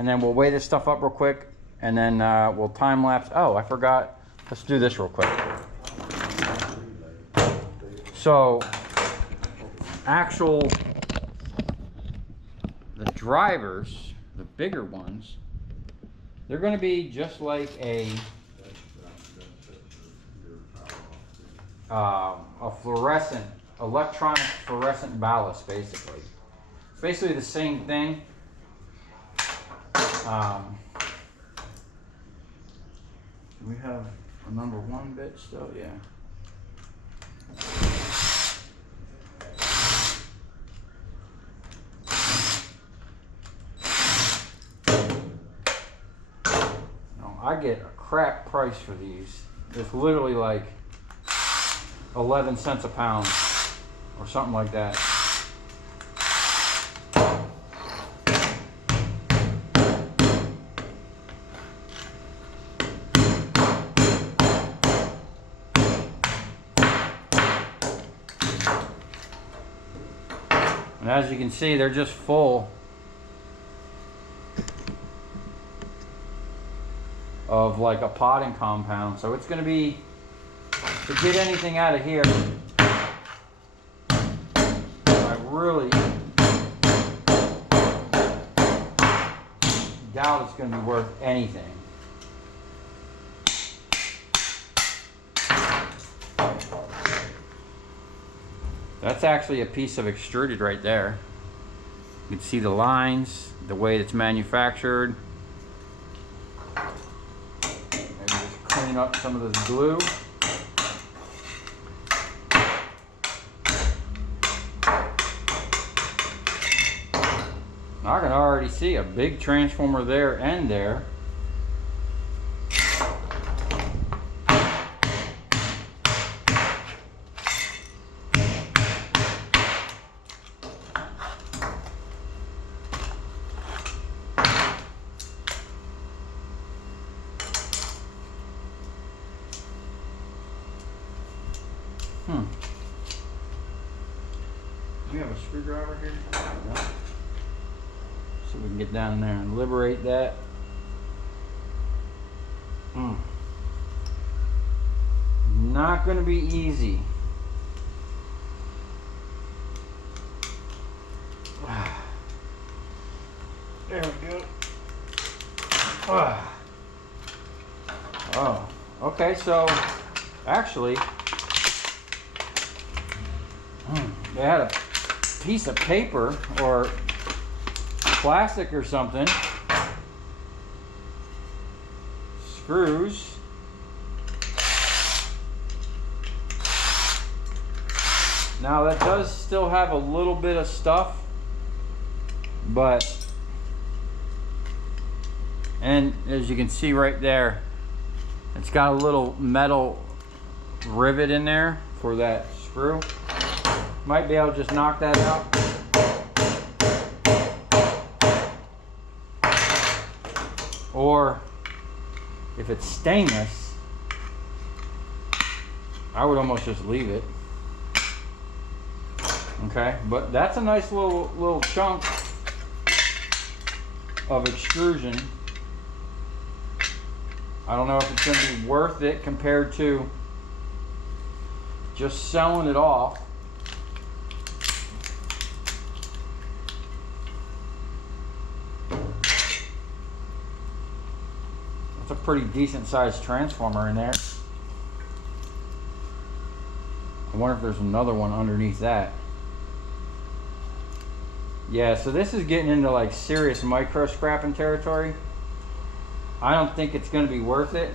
and then we'll weigh this stuff up real quick, and then we'll time lapse. Oh, I forgot. Let's do this real quick. So, the drivers, the bigger ones, they're going to be just like a fluorescent, electronic fluorescent ballast, basically. It's basically the same thing. Do we have a number 1 bit still? Yeah. I get a crap price for these. It's literally like 11 cents a pound or something like that. And as you can see, they're just full of like a potting compound. So it's going to be, to get anything out of here, I really doubt it's going to be worth anything. That's actually a piece of extruded right there. You can see the lines, the way it's manufactured. Maybe just clean up some of this glue. I can already see a big transformer there and there. Do you have a screwdriver here? No. So we can get down there and liberate that. Not going to be easy. There we go. Oh, okay, so actually, they had a piece of paper or plastic or something. Screws. Now that does still have a little bit of stuff, but, and as you can see right there, it's got a little metal rivet in there for that screw. Might be able to just knock that out. Or if it's stainless, I would almost just leave it. Okay, but that's a nice little chunk of extrusion. I don't know if it's going to be worth it compared to just selling it off. That's a pretty decent sized transformer in there. I wonder if there's another one underneath that. Yeah, so this is getting into like serious micro scrapping territory. I don't think it's going to be worth it.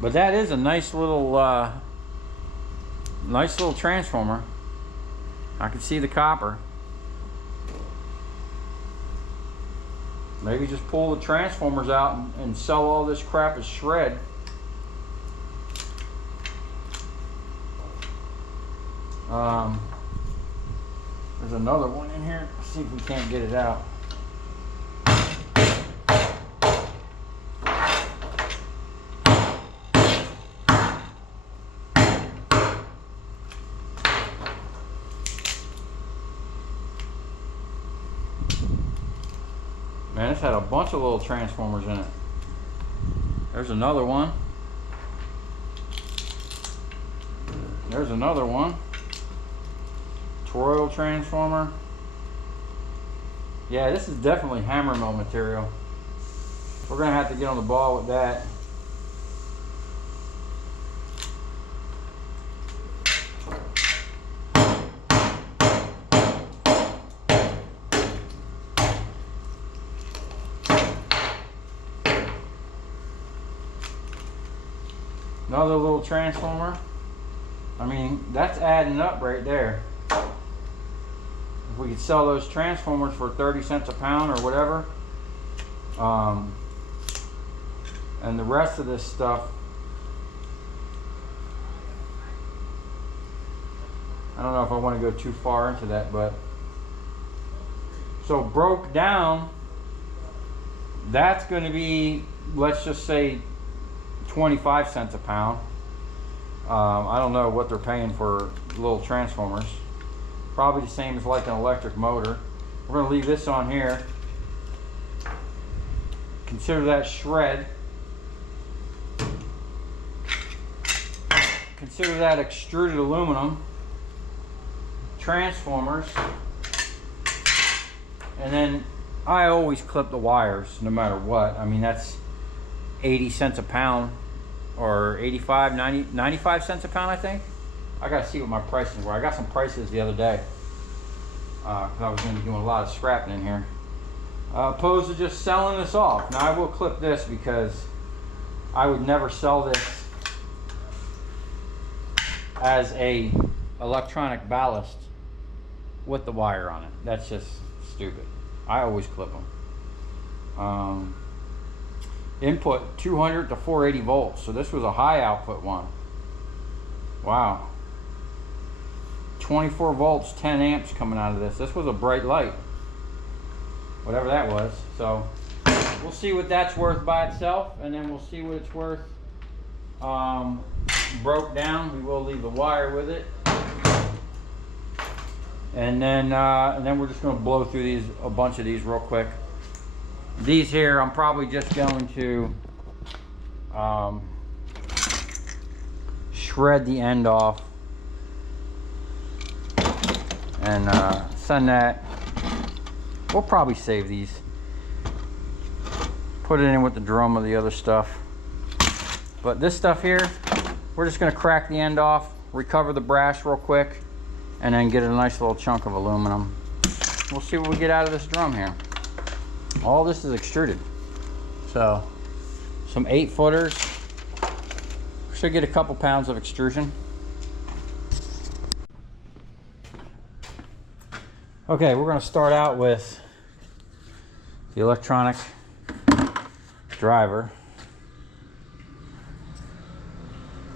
But that is a nice little transformer. I can see the copper. Maybe just pull the transformers out and sell all this crap as shred. There's another one in here. Let's see if we can't get it out. Man, this had a bunch of little transformers in it. There's another one. There's another one. Toroidal transformer. Yeah, this is definitely hammer mill material. We're gonna have to get on the ball with that. Another little transformer. I mean, that's adding up right there. If we could sell those transformers for 30 cents a pound or whatever, and the rest of this stuff, I don't know if I want to go too far into that, but so broke down, that's going to be, let's just say 25 cents a pound. I don't know what they're paying for little transformers. Probably the same as like an electric motor. We're going to leave this on here. Consider that shred. Consider that extruded aluminum. Transformers. And then I always clip the wires no matter what. I mean, that's 80 cents a pound, or 85, 90, 95 cents a pound, I think. I gotta see what my prices were. I got some prices the other day because I was gonna be doing a lot of scrapping in here. Opposed to just selling this off. Now I will clip this because I would never sell this as a electronic ballast with the wire on it. That's just stupid. I always clip them. Input 200 to 480 volts. So this was a high output one. Wow. 24 volts, 10 amps coming out of this. This was a bright light. Whatever that was. So we'll see what that's worth by itself, and then we'll see what it's worth broke down. We will leave the wire with it. And then we're just going to blow through a bunch of these real quick. These here, I'm probably just going to shred the end off and send that. We'll probably save these. Put it in with the drum of the other stuff. But this stuff here, we're just going to crack the end off, recover the brass real quick, and then get a nice little chunk of aluminum. We'll see what we get out of this drum here. All this is extruded. So some 8-footers. Should get a couple pounds of extrusion. Okay, we're going to start out with the electronic driver.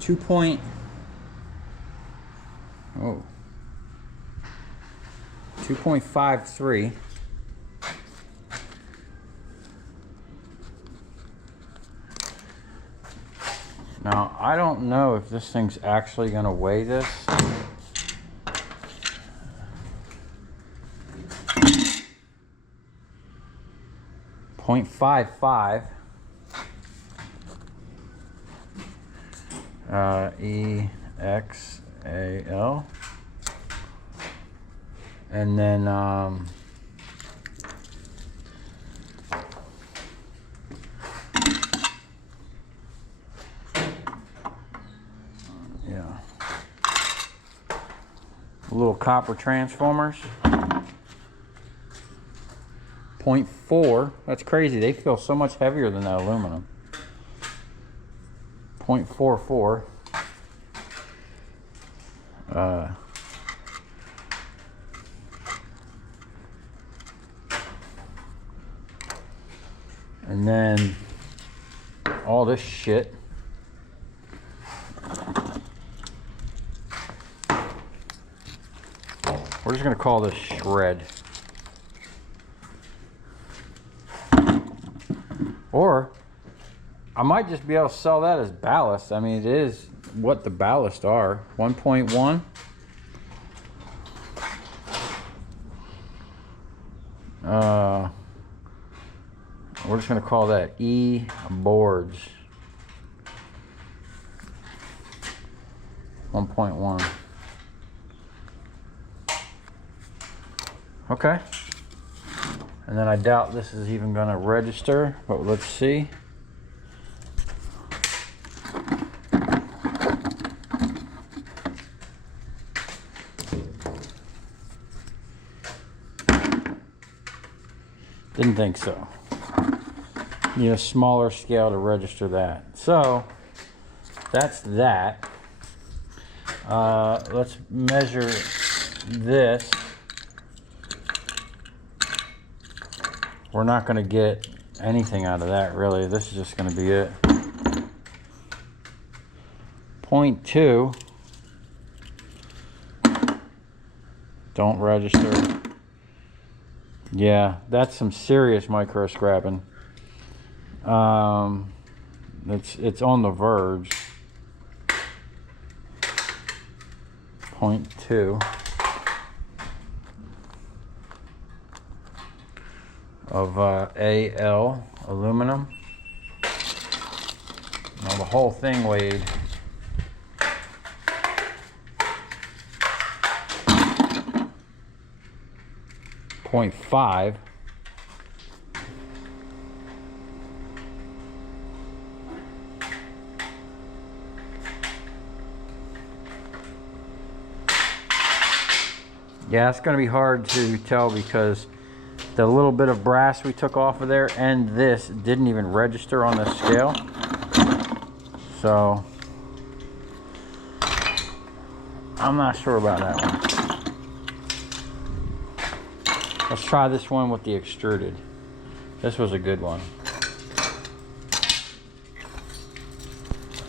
2.53. Now, I don't know if this thing's actually going to weigh this. .55 EXAL, and then little copper transformers. 0.4. That's crazy. They feel so much heavier than that aluminum. 0.44. And then all this shit. We're just going to call this shred. Or I might just be able to sell that as ballast. I mean, it is what the ballast are. 1.1. We're just gonna call that E boards 1.1. Okay. And then I doubt this is even gonna register, but let's see. Didn't think so. Need a smaller scale to register that. So that's that. Let's measure this. We're not going to get anything out of that really. This is just going to be it. 0.2. Don't register. Yeah, that's some serious micro scrapping. It's on the verge. 0.2 of AL aluminum. Now the whole thing weighed 0.5. Yeah, it's going to be hard to tell because the little bit of brass we took off of there and this didn't even register on the scale. So I'm not sure about that one. Let's try this one with the extruded. This was a good one.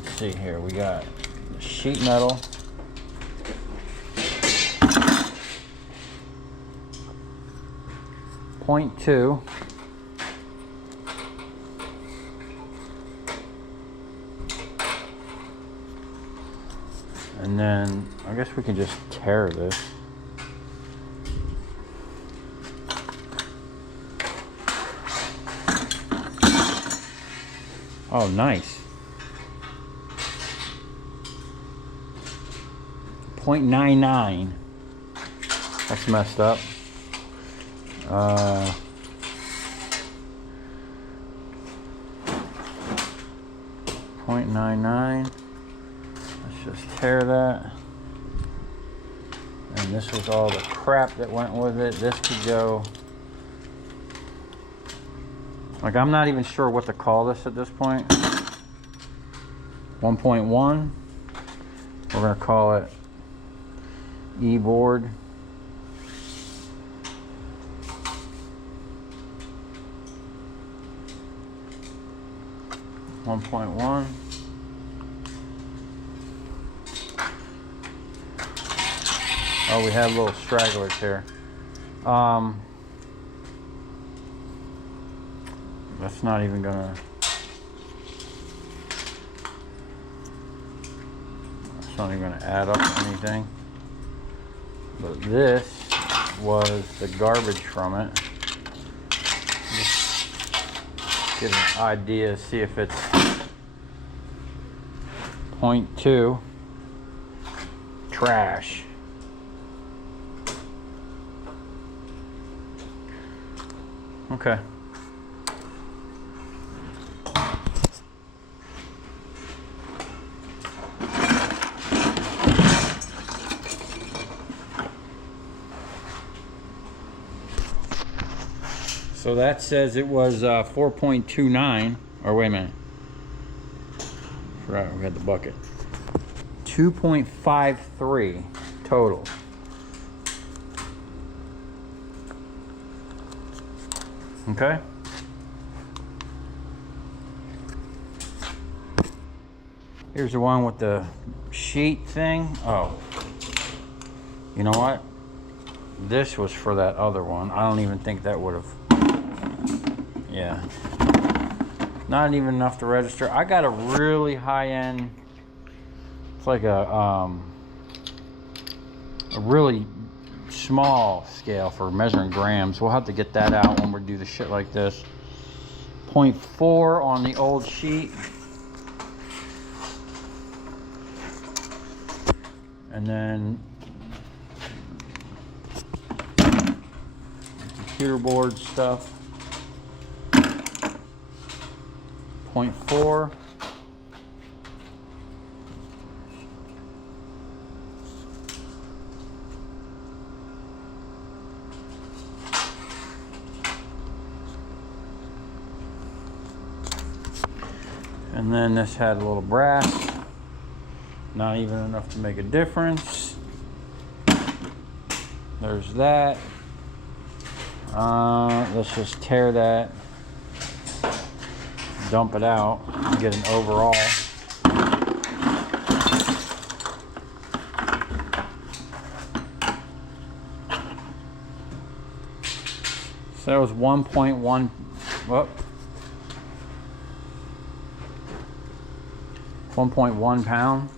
Let's see here, we got sheet metal. .2. And then I guess we can just tear this. Oh, nice. 0.99. That's messed up. 0.99. Let's just tear that. And this was all the crap that went with it. This could go. Like, I'm not even sure what to call this at this point. 1.1. We're gonna call it E board. 1.1. Oh, we have little stragglers here. That's not even gonna. That's not even gonna add up to anything. But this was the garbage from it. Get an idea, see if it's 0.2. Trash. Okay. So that says it was 4.29, or wait a minute. Right, we got the bucket. 2.53 total. Okay. Here's the one with the sheet thing. Oh, you know what? This was for that other one. I don't even think that would have. Yeah, not even enough to register. I got a really high-end. It's like a really small scale for measuring grams. We'll have to get that out when we do the shit like this. 0.4 on the old sheet. And then computer board stuff, 0.4. And then this had a little brass, not even enough to make a difference. There's that. Let's just tear that, dump it out, and get an overall. So that was 1.1, whoop. 1.1 pound.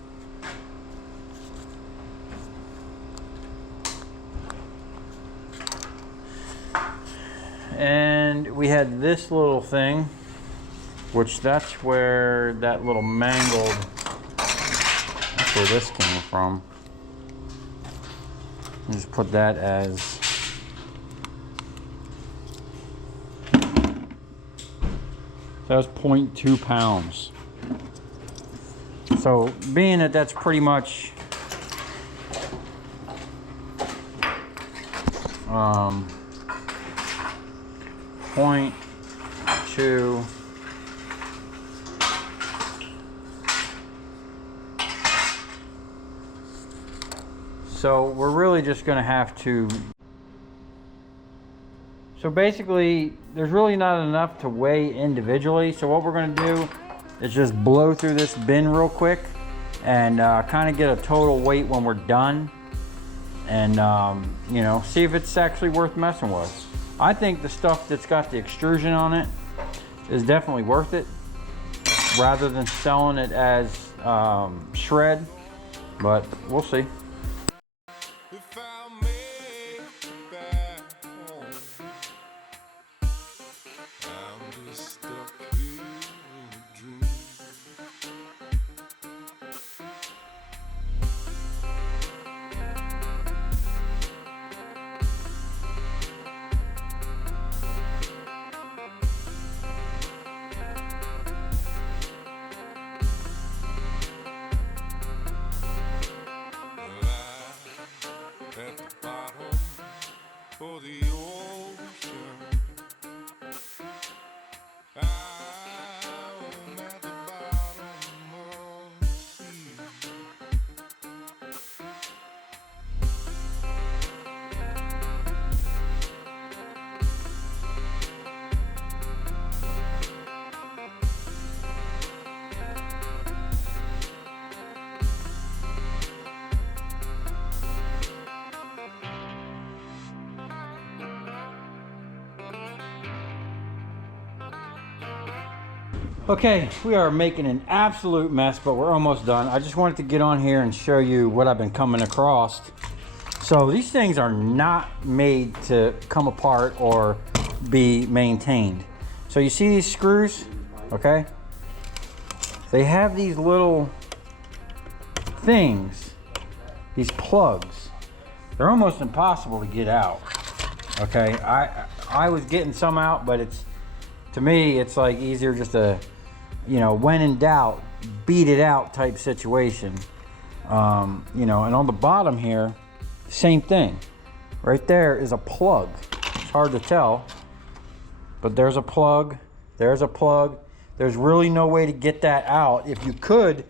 And we had this little thing, which that's where that little mangled, that's where this came from. And just put that as, that was 0.2 pounds. So being that that's pretty much 0.2, so we're really just going to have to, so basically there's really not enough to weigh individually. So what we're going to do is just blow through this bin real quick and kind of get a total weight when we're done, and you know, see if it's actually worth messing with. I think the stuff that's got the extrusion on it is definitely worth it, rather than selling it as shred, but we'll see. Okay, we are making an absolute mess, but we're almost done. I just wanted to get on here and show you what I've been coming across. So these things are not made to come apart or be maintained. So you see these screws, okay? They have these little things, these plugs. They're almost impossible to get out, okay? I was getting some out, but it's, to me, it's like easier just to, you know, when in doubt, beat it out type situation. You know, and on the bottom here, same thing. Right there is a plug. It's hard to tell, but there's a plug, there's a plug. There's really no way to get that out. If you could,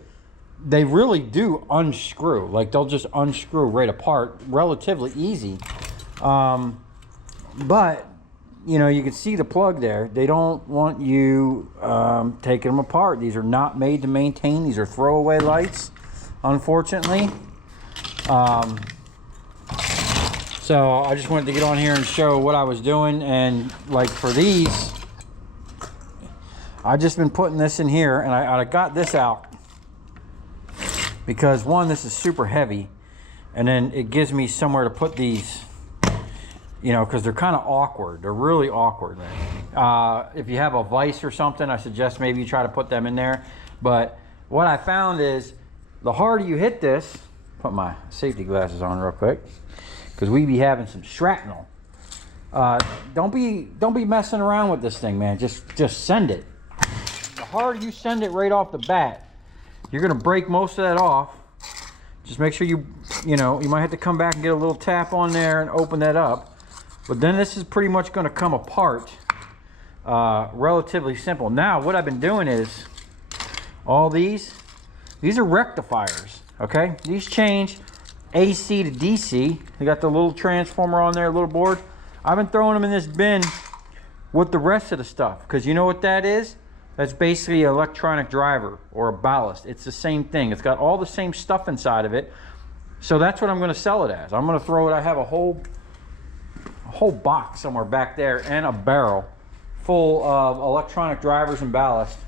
they really do unscrew. Like, they'll just unscrew right apart, relatively easy. But you know, you can see the plug there. They don't want you taking them apart. These are not made to maintain. These are throwaway lights, unfortunately. So I just wanted to get on here and show what I was doing. And like for these, I've just been putting this in here, and I got this out because one, this is super heavy, and then it gives me somewhere to put these you know, because they're kind of awkward. They're really awkward. If you have a vise or something, I suggest maybe you try to put them in there. But what I found is the harder you hit this, put my safety glasses on real quick, because we be having some shrapnel. Don't be messing around with this thing, man. Just send it. The harder you send it right off the bat, you're gonna break most of that off. Just make sure you know, you might have to come back and get a little tap on there and open that up. But then this is pretty much going to come apart relatively simple. Now what I've been doing is all these are rectifiers, okay? These change AC to DC. They got the little transformer on there, little board. I've been throwing them in this bin with the rest of the stuff, because you know what that is? That's basically an electronic driver or a ballast. It's the same thing. It's got all the same stuff inside of it. So that's what I'm going to sell it as. I'm going to throw it. I have a whole box somewhere back there and a barrel full of electronic drivers and ballast.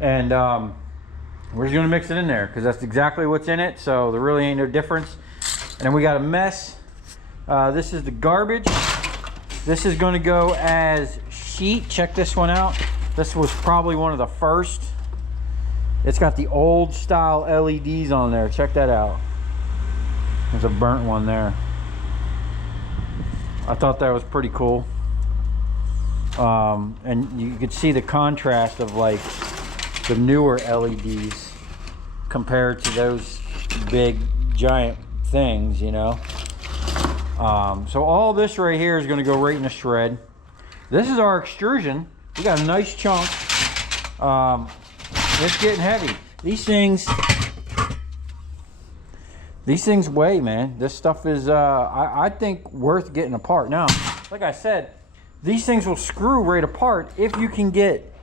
And we're just going to mix it in there because that's exactly what's in it. So there really ain't no difference. And then we got a mess. This is the garbage. This is going to go as sheet. Check this one out. This was probably one of the first. It's got the old style LEDs on there. Check that out. There's a burnt one there. I thought that was pretty cool. And you could see the contrast of like the newer LEDs compared to those big giant things, you know. So all this right here is going to go right in the shred. This is our extrusion. We got a nice chunk. It's getting heavy. These things weigh, man. This stuff is, I think, worth getting apart. Now, like I said, these things will screw right apart if you can get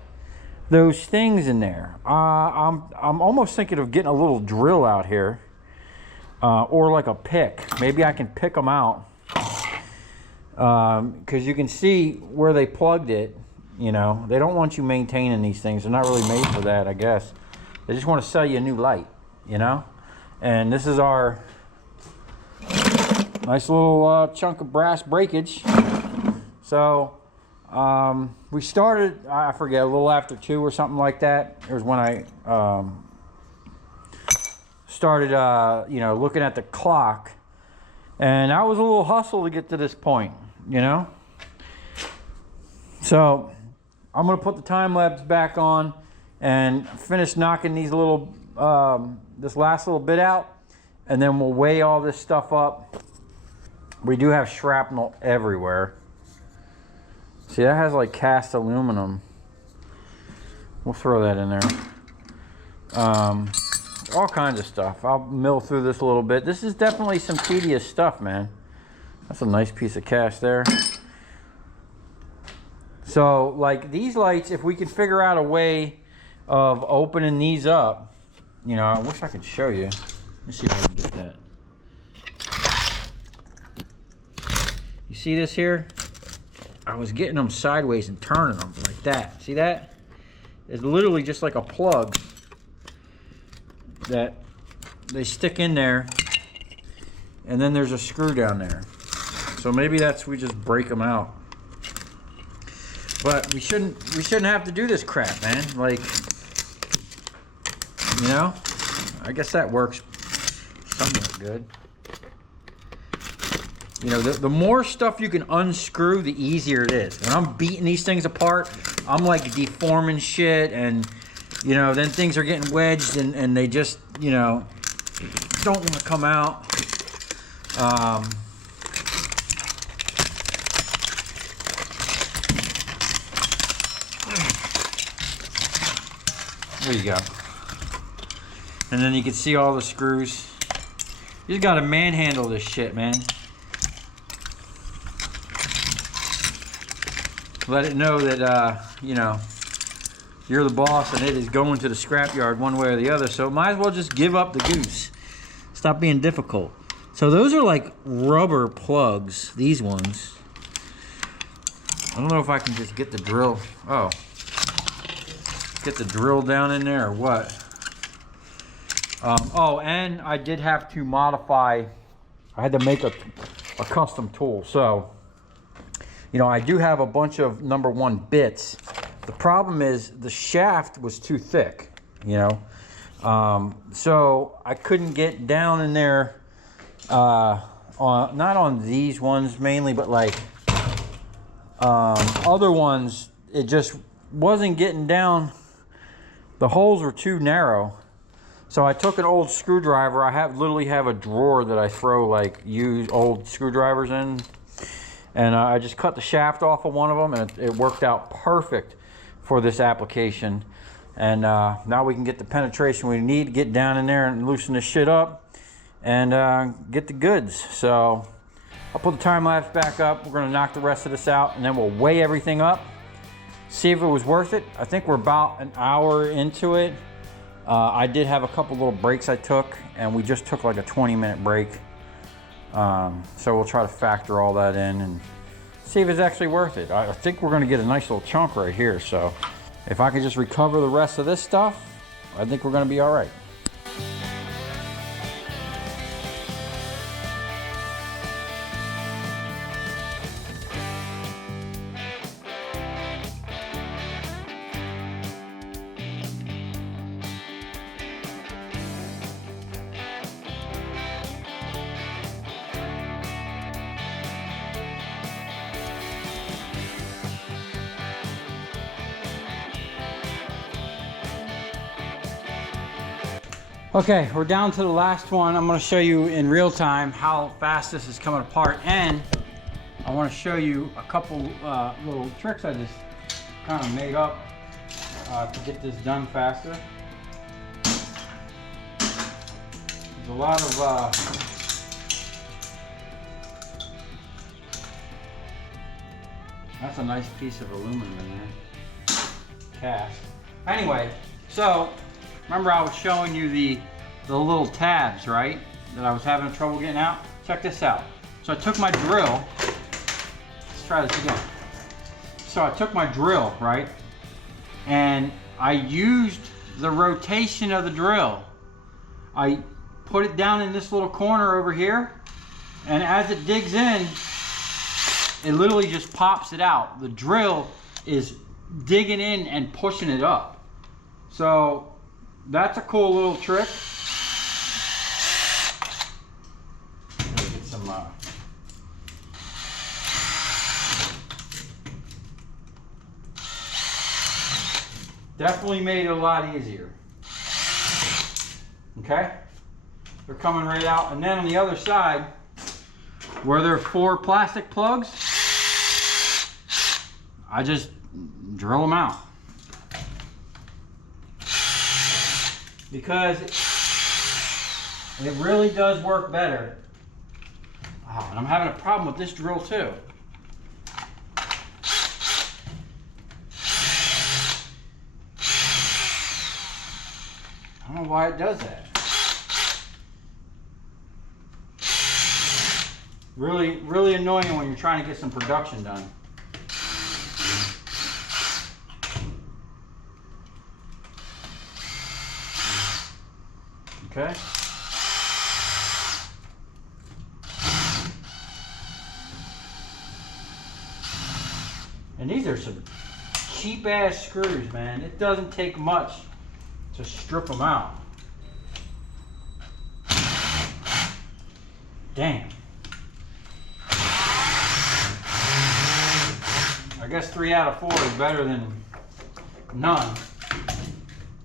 those things in there. I'm almost thinking of getting a little drill out here, or like a pick. Maybe I can pick them out, because you can see where they plugged it. You know, they don't want you maintaining these things. They're not really made for that, I guess. They just want to sell you a new light, you know. And this is our nice little chunk of brass breakage. So we started, I forget, a little after 2 or something like that. It was when I started, you know, looking at the clock. And that was a little hustle to get to this point, you know. So I'm going to put the time lapse back on and finish knocking these little this last little bit out, and then we'll weigh all this stuff up. We do have shrapnel everywhere. See, that has like cast aluminum. We'll throw that in there. All kinds of stuff. I'll mill through this a little bit. This is definitely some tedious stuff, man. That's a nice piece of cast there. So like these lights, if we could figure out a way of opening these up, you know, I wish I could show you. Let's see if I can get that. You see this here? I was getting them sideways and turning them like that. See that? It's literally just like a plug that they stick in there, and then there's a screw down there. So maybe that's, we just break them out. But we shouldn't have to do this crap, man. Like, you know, I guess that works somewhat good. You know, the more stuff you can unscrew, the easier it is. When I'm beating these things apart, I'm like deforming shit, and you know, then things are getting wedged and they just, you know, don't want to come out. There you go. And then you can see all the screws. You just gotta manhandle this shit, man. Let it know that, you know, you're the boss and it is going to the scrapyard one way or the other. So might as well just give up the goose. Stop being difficult. So those are like rubber plugs, these ones. I don't know if I can just get the drill. Oh. Get the drill down in there or what? Oh, and I did have to modify. I had to make a custom tool. So You know, I do have a bunch of #1 bits. The problem is the shaft was too thick, you know. So I couldn't get down in there, not on these ones mainly, but like other ones, it just wasn't getting down. The holes were too narrow. So I took an old screwdriver. I literally have a drawer that I throw like used old screwdrivers in. And I just cut the shaft off of one of them, and it worked out perfect for this application. And now we can get the penetration we need to get down in there and loosen this shit up and get the goods. So I'll put the time lapse back up. We're gonna knock the rest of this out, and then we'll weigh everything up, see if it was worth it. I think we're about an hour into it. I did have a couple little breaks I took, and we just took like a 20-minute break. So we'll try to factor all that in and see if it's actually worth it. I think we're gonna get a nice little chunk right here. So if I can just recover the rest of this stuff, I think we're gonna be all right. Okay, we're down to the last one. I'm gonna show you in real time how fast this is coming apart, and I wanna show you a couple little tricks I just kind of made up to get this done faster. There's a lot of that's a nice piece of aluminum in there, cast. Anyway, so remember I was showing you the little tabs, right? That I was having trouble getting out? Check this out. So I took my drill. Let's try this again. So I took my drill, right? And I used the rotation of the drill. I put it down in this little corner over here, and as it digs in, it literally just pops it out. The drill is digging in and pushing it up. So that's a cool little trick. Get some definitely made it a lot easier. Okay, they're coming right out, and then on the other side, where there are 4 plastic plugs, I just drill them out. Because it really does work better. Oh, and I'm having a problem with this drill too. I don't know why it does that. Really, really annoying when you're trying to get some production done. Okay. And these are some cheap ass screws, man. It doesn't take much to strip them out. Damn. I guess 3 out of 4 is better than none.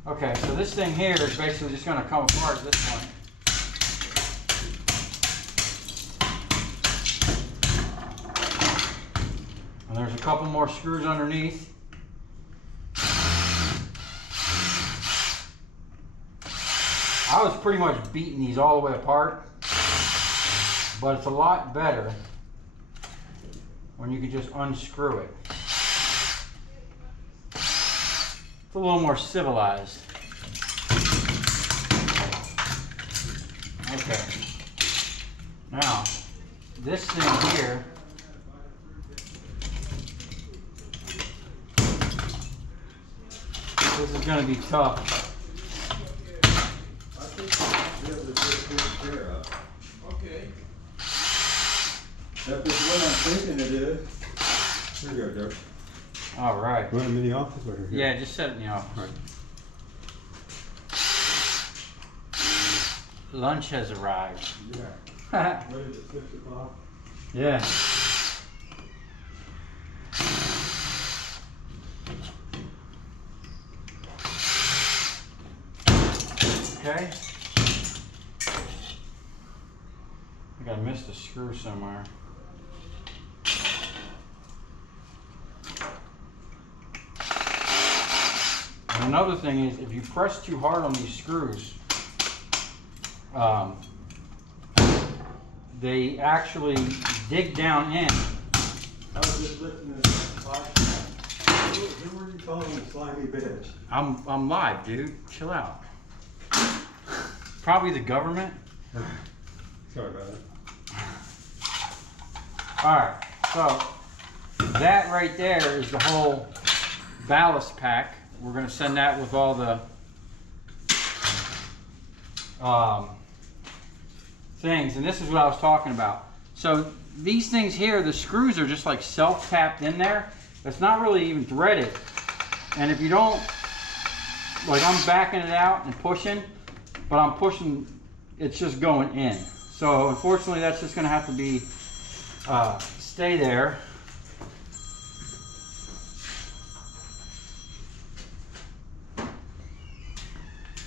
Okay, so this thing here is basically just going to come apart at this point. And there's a couple more screws underneath. I was pretty much beating these all the way apart, but it's a lot better when you can just unscrew it. It's a little more civilized. Okay. Now, this thing here, this is going to be tough. I think you'll be able to take care of. Okay. If it's what I'm thinking it is. There you go, Joe. All right. Want them in the office or here? Yeah, just set it in the office. Right. Lunch has arrived. Yeah. What is it, 6 o'clock? Yeah. Okay. I think I missed a screw somewhere. And another thing is, if you press too hard on these screws, they actually dig down in. I was just listening to the podcast. Who were you calling a slimy bitch? I'm live, dude. Chill out. Probably the government. Sorry about that. Alright, so that right there is the whole ballast pack. We're going to send that with all the things, and this is what I was talking about. So these things here, the screws are just like self-tapped in there. It's not really even threaded. And if you don't, like, I'm backing it out and pushing, but I'm pushing, it's just going in. So unfortunately that's just going to have to be stay there.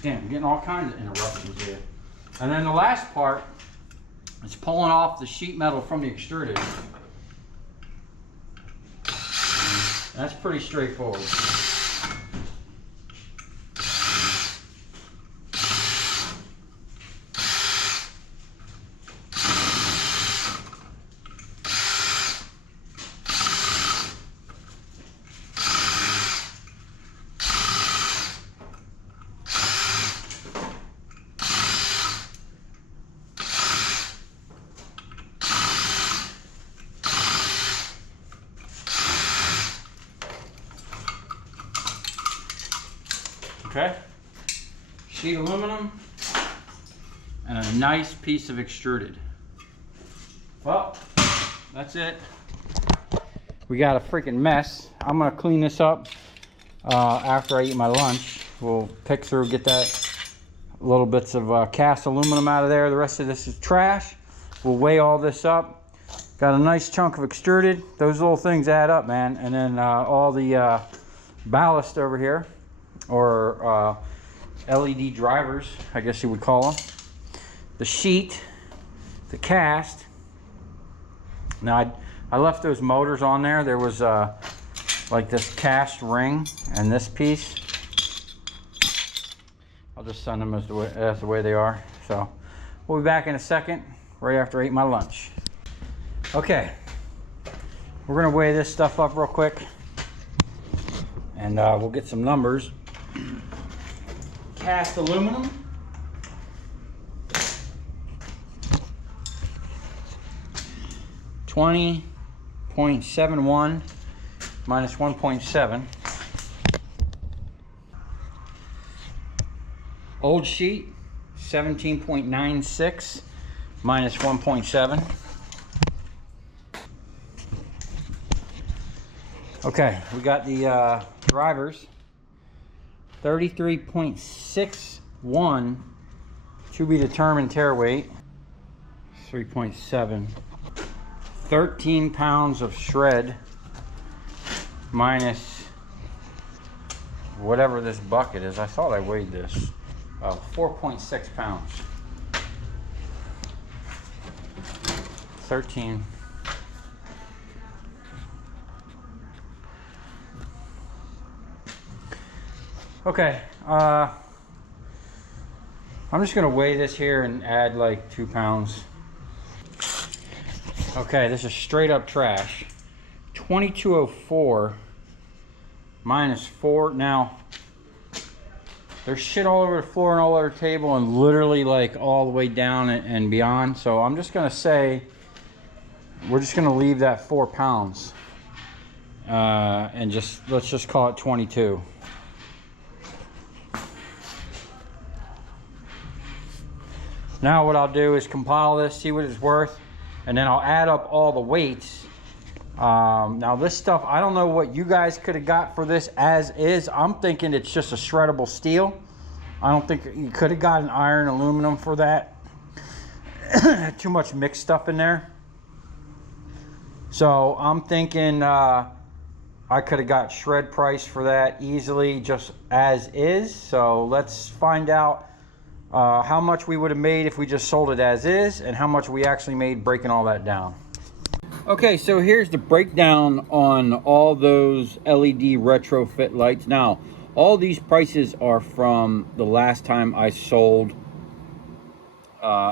Damn, I'm getting all kinds of interruptions here. And then the last part is pulling off the sheet metal from the extruded. That's pretty straightforward. Okay, sheet aluminum and a nice piece of extruded. Well, that's it. We got a freaking mess. I'm gonna clean this up after I eat my lunch. We'll pick through, get that little bits of cast aluminum out of there. The rest of this is trash. We'll weigh all this up. Got a nice chunk of extruded. Those little things add up, man. And then all the ballast over here, or LED drivers, I guess you would call them. The sheet, the cast. Now I left those motors on there. There was like this cast ring and this piece. I'll just send them as the way they are. So we'll be back in a second, right after I eat my lunch. Okay, we're gonna weigh this stuff up real quick, and we'll get some numbers. Cast aluminum, .71 minus 1.7. Old sheet, 17.96 minus 1.7. Okay, we got the drivers. 33.61 to be determined tear weight. 3.7. 13 pounds of shred minus whatever this bucket is. I thought I weighed this. 4.6 pounds. 13. Okay, I'm just gonna weigh this here and add like 2 pounds. Okay, this is straight up trash. 2204 minus 4. Now, there's shit all over the floor and all over the table and literally like all the way down and beyond. So I'm just gonna say, we're just gonna leave that 4 pounds. And let's just call it 22. Now what I'll do is compile this, see what it's worth, and then I'll add up all the weights Now this stuff, I don't know what you guys could have got for this as is. I'm thinking it's just a shreddable steel. I don't think you could have got an iron aluminum for that. Too much mixed stuff in there. So I'm thinking I could have got shred price for that easily, just as is. So let's find out how much we would have made if we just sold it as is, and how much we actually made breaking all that down. Okay, so here's the breakdown on all those LED retrofit lights. Now, all these prices are from the last time I sold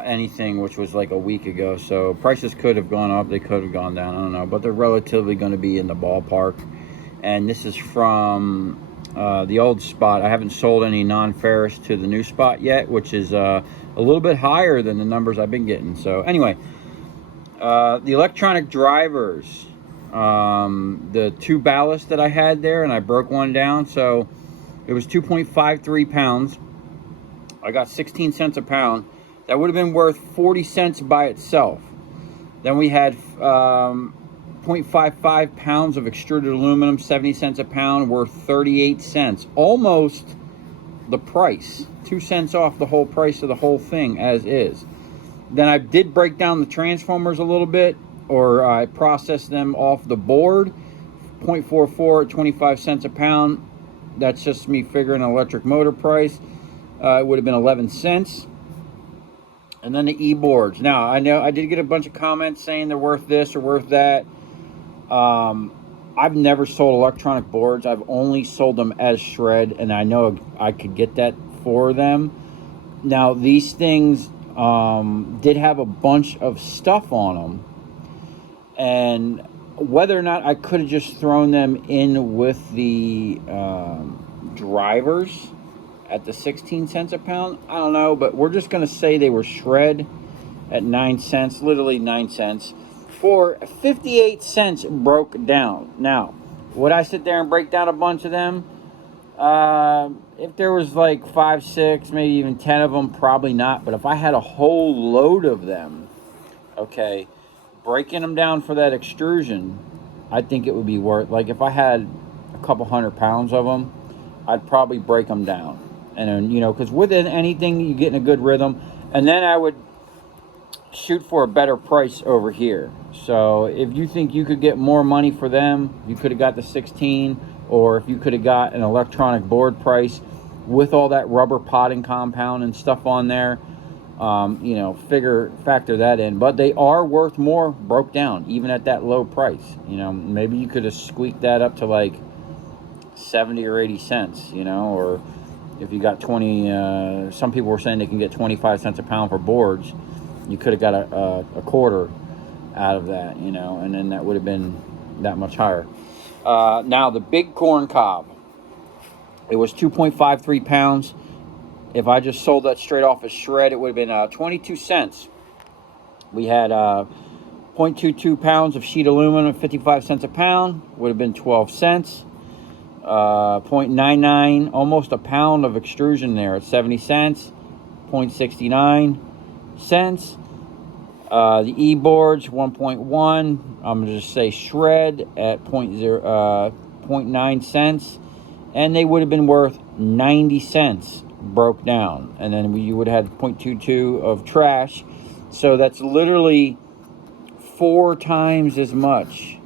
anything, which was like a week ago. So prices could have gone up, they could have gone down, I don't know, but they're relatively going to be in the ballpark. And this is from the old spot. I haven't sold any non-ferrous to the new spot yet, which is a little bit higher than the numbers I've been getting. So anyway, the electronic drivers, the 2 ballasts that I had there, and I broke one down, so it was 2.53 pounds. I got 16 cents a pound. That would have been worth 40 cents by itself. Then we had 0.55 pounds of extruded aluminum, 70 cents a pound, worth 38 cents. Almost the price. 2 cents off the whole price of the whole thing as is. Then I did break down the transformers a little bit, or I processed them off the board. 0.44 at 25 cents a pound. That's just me figuring an electric motor price. It would have been 11 cents. And then the e-boards. Now, I know I did get a bunch of comments saying they're worth this or worth that. I've never sold electronic boards. I've only sold them as shred, and I know I could get that for them. Now, these things did have a bunch of stuff on them, and whether or not I could have just thrown them in with the drivers at the 16 cents a pound, I don't know, but we're just going to say they were shred at 9 cents, literally 9 cents, for 58 cents broke down. Now, would I sit there and break down a bunch of them? If there was like 5, 6, maybe even 10 of them, probably not. But if I had a whole load of them, okay, breaking them down for that extrusion, I think it would be worth, like if I had a couple 100 pounds of them, I'd probably break them down. And then, you know, because with anything, you get in a good rhythm. And then I would shoot for a better price over here. So if you think you could get more money for them, you could have got the 16, or if you could have got an electronic board price with all that rubber potting compound and stuff on there, you know, factor that in. But they are worth more broke down, even at that low price. You know, maybe you could have squeaked that up to like 70 or 80 cents, you know, or if you got 20, some people were saying they can get 25 cents a pound for boards. You could have got a quarter out of that, you know, and then that would have been that much higher. Now, the big corn cob, it was 2.53 pounds. If I just sold that straight off a shred, it would have been 22 cents. We had 0.22 pounds of sheet aluminum, 55 cents a pound, would have been 12 cents. 0.99, almost a pound of extrusion there at 70 cents. 0.69 cents. The e-boards, 1.1. I'm going to just say shred at 0.9 cents. And they would have been worth 90 cents broke down. And then you would have had 0.22 of trash. So that's literally 4 times as much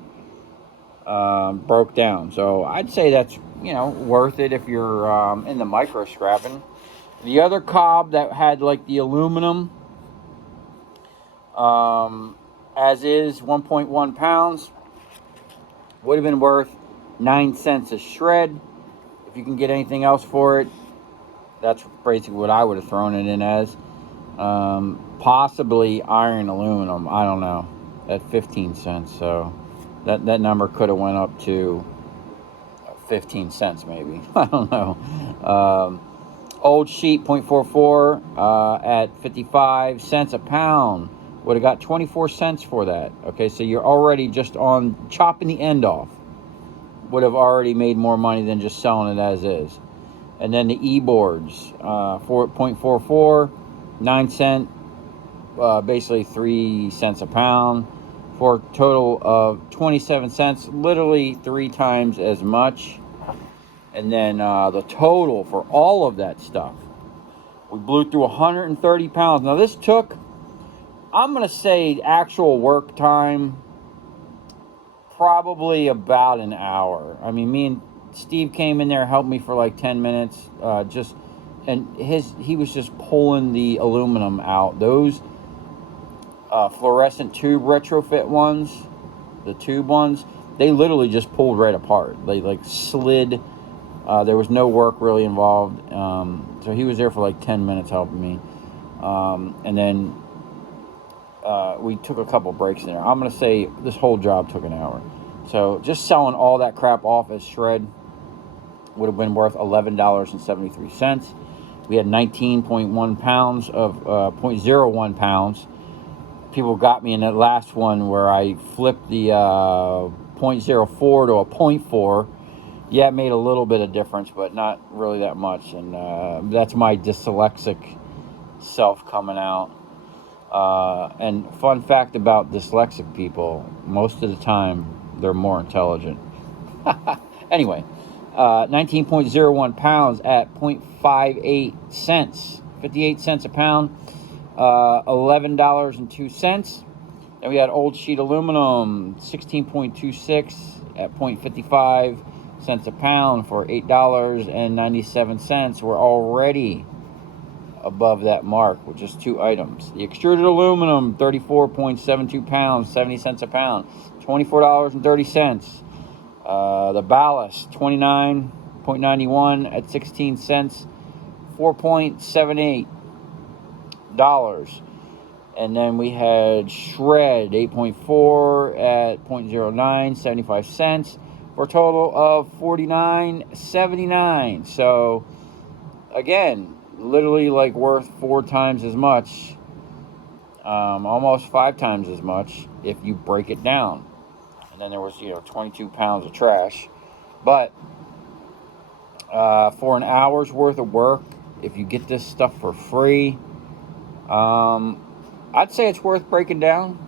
broke down. So I'd say that's, you know, worth it if you're in the micro scrapping. The other cob that had like the aluminum, as is, 1.1 pounds, would have been worth 9 cents a shred. If you can get anything else for it, that's basically what I would have thrown it in as. Possibly iron aluminum, I don't know, at 15 cents. So that number could have went up to 15 cents maybe. I don't know. Old sheet, 0.44 at 55 cents a pound. Would have got 24 cents for that. Okay, so you're already just on chopping the end off. Would have already made more money than just selling it as is. And then the e-boards, 4.44, 9 cent, basically 3 cents a pound for a total of 27 cents, literally 3 times as much. And then the total for all of that stuff, we blew through 130 pounds. Now this took, I'm gonna say actual work time, probably about an hour. I mean, me and Steve came in there, helped me for like 10 minutes, he was just pulling the aluminum out. Those fluorescent tube retrofit ones, the tube ones, they literally just pulled right apart. They like slid. There was no work really involved. So he was there for like 10 minutes helping me. And then we took a couple breaks in there. I'm going to say this whole job took an hour. So just selling all that crap off as shred would have been worth $11.73. We had 19.1 pounds of 0.01 pounds. People got me in that last one where I flipped the 0.04 to a 0.4. Yeah, it made a little bit of difference, but not really that much. And that's my dyslexic self coming out. And fun fact about dyslexic people, most of the time they're more intelligent. Anyway, 19.01 pounds at 0.58 cents, 58 cents a pound, $11.02. Then we had old sheet aluminum, 16.26 at 0.55 cents a pound for $8.97. We're already above that mark with just 2 items. The extruded aluminum, 34.72 pounds, 70 cents a pound, $24.30. The ballast, 29.91 at 16 cents, $4.78. And then we had shred, 8.4 at 0.09, 75 cents, for a total of $49.79. So again, literally like worth 4 times as much, almost 5 times as much if you break it down. And then there was 22 pounds of trash. But for an hour's worth of work, if you get this stuff for free, I'd say it's worth breaking down.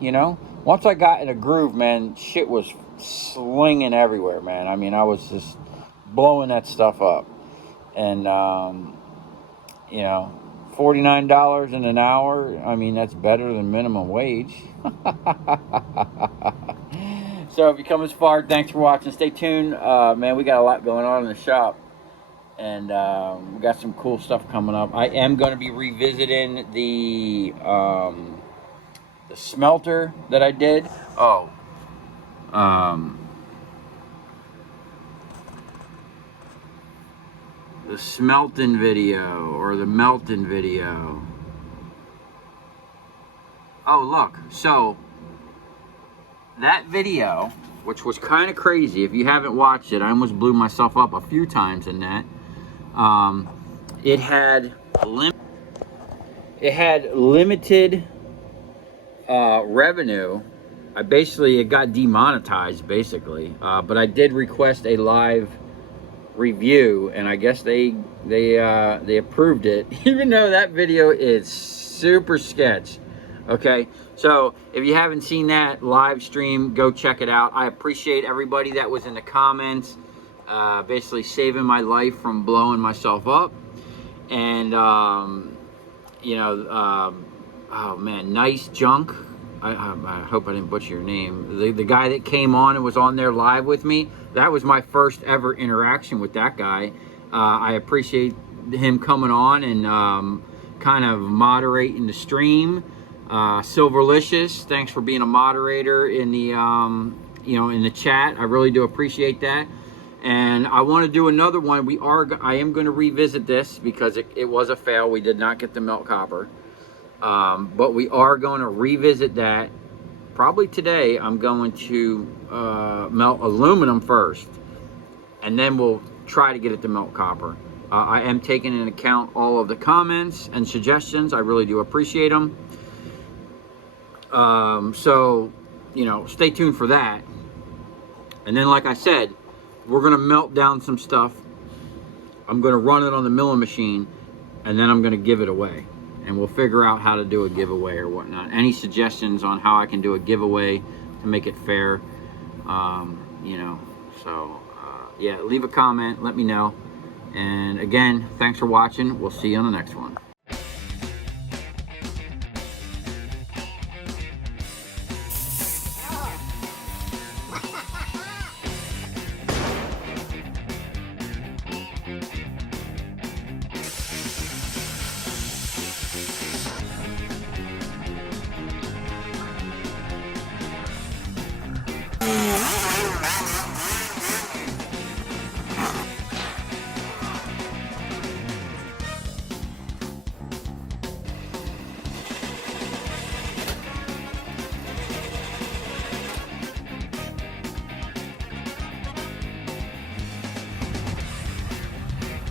Once I got in a groove, man, shit was slinging everywhere, man. I mean, I was just blowing that stuff up. And $49 in an hour, I mean, that's better than minimum wage. So if you come this far, thanks for watching. Stay tuned. Man, we got a lot going on in the shop. And we got some cool stuff coming up. I am going to be revisiting the smelter that I did. The smelting video, or the melting video. Oh, look. So, that video, which was kind of crazy. If you haven't watched it, I almost blew myself up a few times in that. It had limited revenue. It got demonetized, basically. But I did request a live review, and I guess they approved it, even though that video is super sketch. Okay, so if you haven't seen that live stream, go check it out. I appreciate everybody that was in the comments, basically saving my life from blowing myself up. And oh man, Nice Junk, I hope I didn't butcher your name. The guy that came on and was on there live with me, that was my first ever interaction with that guy. I appreciate him coming on and kind of moderating the stream. Silverlicious, thanks for being a moderator in the in the chat. I really do appreciate that. And I want to do another one. I am going to revisit this because it was a fail. We did not get the melt copper. But we are going to revisit that. Probably today, I'm going to melt aluminum first. And then we'll try to get it to melt copper. I am taking into account all of the comments and suggestions. I really do appreciate them. So, stay tuned for that. And then, like I said, we're going to melt down some stuff. I'm going to run it on the milling machine, and then I'm going to give it away. And we'll figure out how to do a giveaway or whatnot. Any suggestions on how I can do a giveaway to make it fair. You know, so yeah, leave a comment, let me know. And again, thanks for watching. We'll see you on the next one.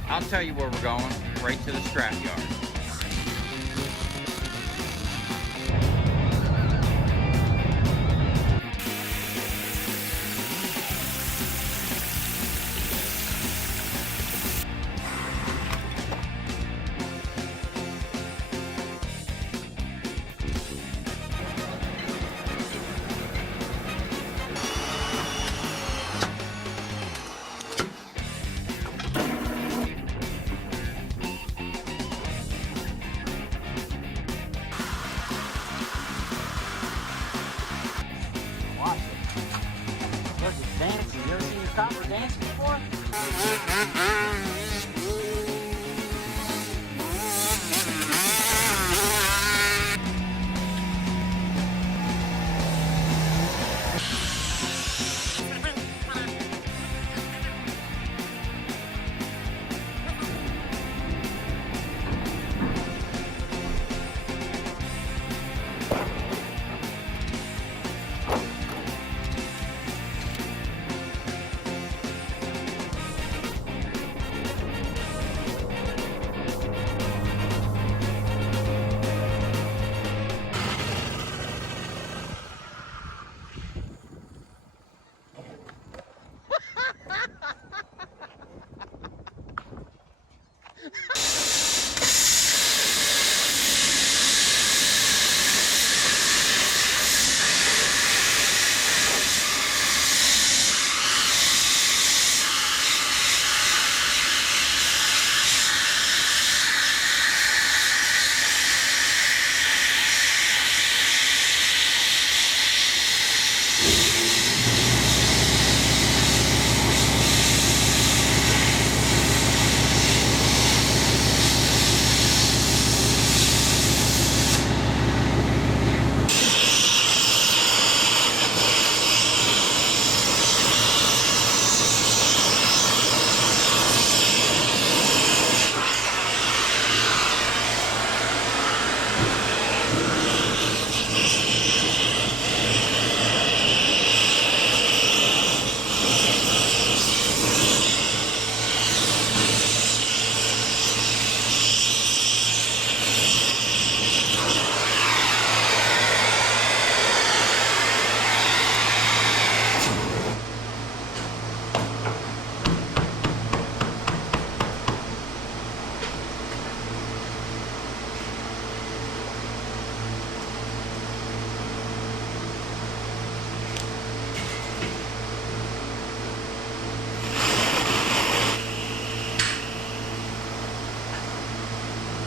I'll tell you where we're going, right to the scrap yard. Watch it. Look, it's dancing. You ever seen your copper dancing before?